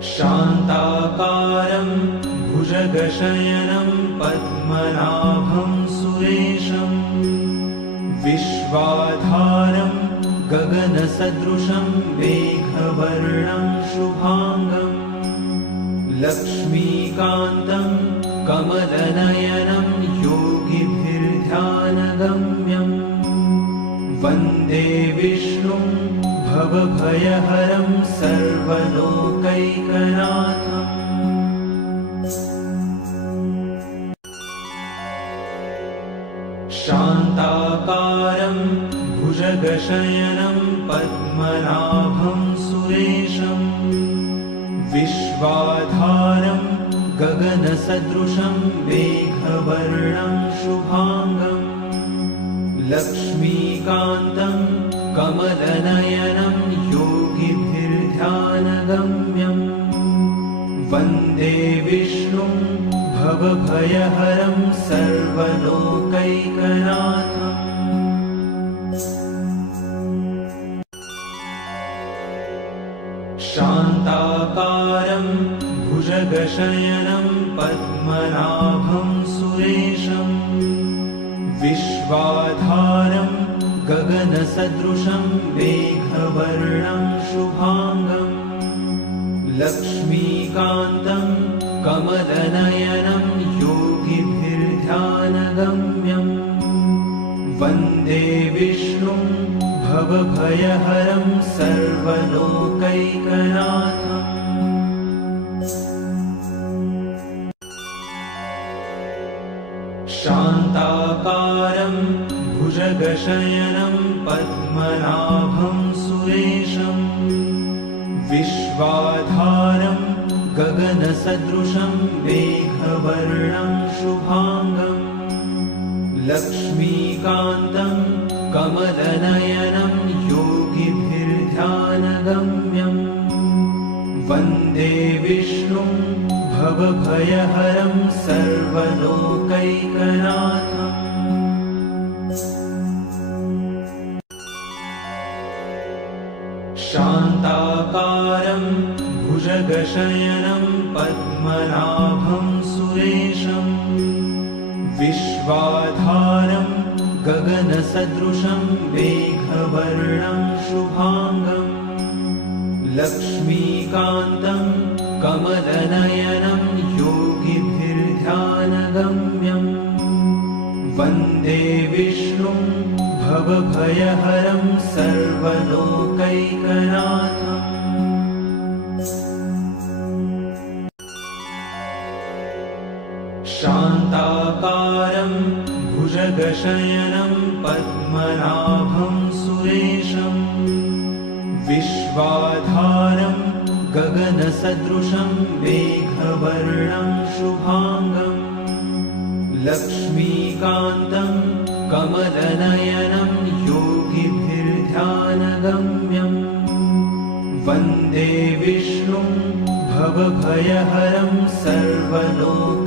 शान्ताकारं भुजगशयनं पद्मनाभं सुरेशं विश्वाधारं गगनसदृशं मेघवर्णं शुभांगं लक्ष्मीकान्तं कमलनयनं योगिभिर्ध्यानगम्यं वन्दे विष्णुं भवभयहरं सर्वलोकैकनाथम्। शान्ताकारं भुजगशयनं पद्मनाभं सुरेशं विश्वाधारं गगनसदृशं मेघवर्णं शुभांगं लक्ष्मीकान्तं कमलनयनं योगिभिर्ध्यानगम्यं वन्दे विष्णुं भवभयहरं सर्वलोकैकनाथम्। शान्ताकारं भुजगशयनं पद्मनाभं सुरेशं विश्वाधारं गगनसदृशं मेघवर्णं शुभांगं लक्ष्मीकान्तं कमलनयनं योगिभिर्ध्यानगम्यं वन्दे विष्णुं भवभयहरं सर्वलोकैकनाथम्। शान्ताकारं भुजगशयनं पद्मनाभं सुरेशं विश्वाधारं गगनसदृशं मेघवर्णं शुभांगं लक्ष्मीकान्तं कमलनयनं योगिभिर्ध्यानगम्यं वन्दे विष्णुं भवभयहरं सर्वलोकैकनाथम्। शान्ताकारं भुजगशयनं पद्मनाभं सुरेशं विश्वाधारं गगनसदृशं मेघवर्णं शुभांगं लक्ष्मीकान्तं कमलनयनं योगिभिर्ध्यानगम्यं वन्दे विष्णुं भवभयहरं सर्वलोकैकनाथम्। शान्ताकारं भुजगशयनं पद्मनाभं सुरेशं विश्वाधारं गगनसदृशं मेघवर्णं शुभांगं लक्ष्मीकान्तं कमलनयनं योगिभिर्ध्यानगम्यं वन्दे विष्णुं भवभयहरं सर्वलोकैकनाथम्।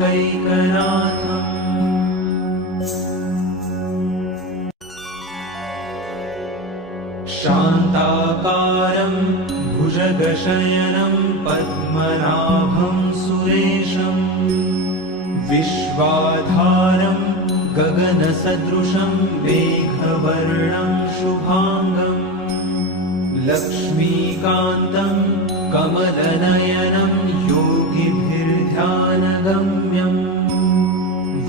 शान्ताकारं भुजगशयनं पद्मनाभं सुरेशं विश्वाधारं गगनसदृशं मेघवर्णं शुभांगं लक्ष्मीकान्तं कमलनयनं योगिभिर्ध्यानगम्यं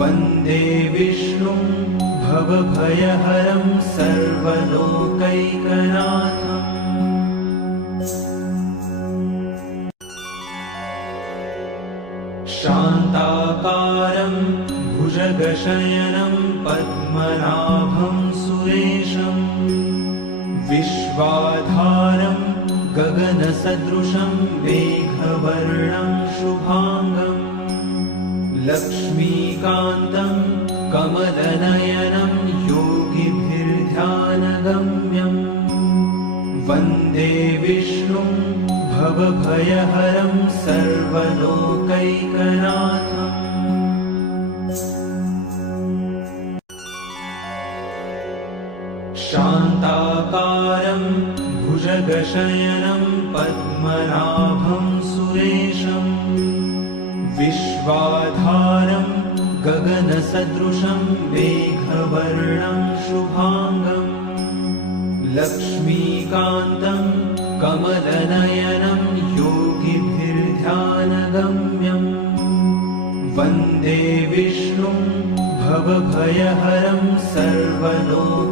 वन्दे विष्णुं भवभयहरं सर्वलोकैकनाथम्। शान्ताकारं भुजगशयनं पद्मनाभं सुरेशं विश्वाधारं गगनसदृशं मेघवर्णं शुभांगं लक्ष्मीकान्तं कमलनयनं योगिभिर्ध्यानगम्यं वन्दे विष्णुं भवभयहरं सर्वलोकैकनाथम्। शान्ताकारं भुजगशयनं पद्मनाभं सुरेशं सुरेशम् विश्वाधारं गगनसदृशं मेघवर्णं शुभाङ्गम् लक्ष्मीकान्तं कमलनयनं योगिभिर्ध्यानगम्यम् वन्दे विष्णुं भवभयहरं सर्वलोकैकनाथम्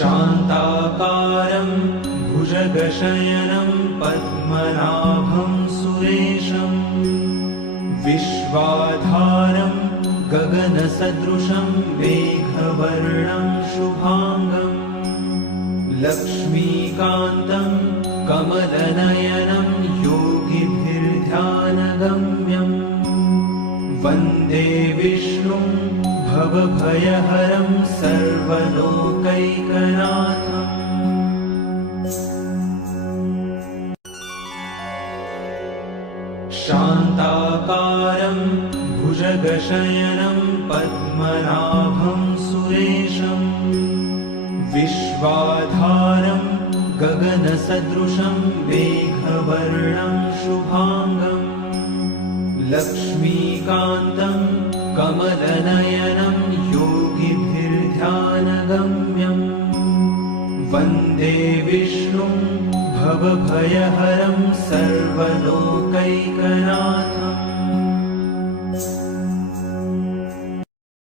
शान्ताकारं भुजगशयनं पद्मनाभं सुरेशम् विश्वाधारं गगनसदृशं मेघवर्णं शुभाङ्गम् लक्ष्मीकान्तं कमलनयनं योगिभिर्ध्यानगम्यम् वन्दे विष्णुं भवभयहरं सर्वलोकैकनाथम् शान्ताकारं भुजगशयनं पद्मनाभं सुरेशम् विश्वाधारं गगनसदृशं मेघवर्णं शुभाङ्गम् लक्ष्मीकान्तं कमलनयनं योगिभिर्ध्यानगम्यम् वन्दे विष्णुं भवभयहरं सर्वलोकैकनाथम्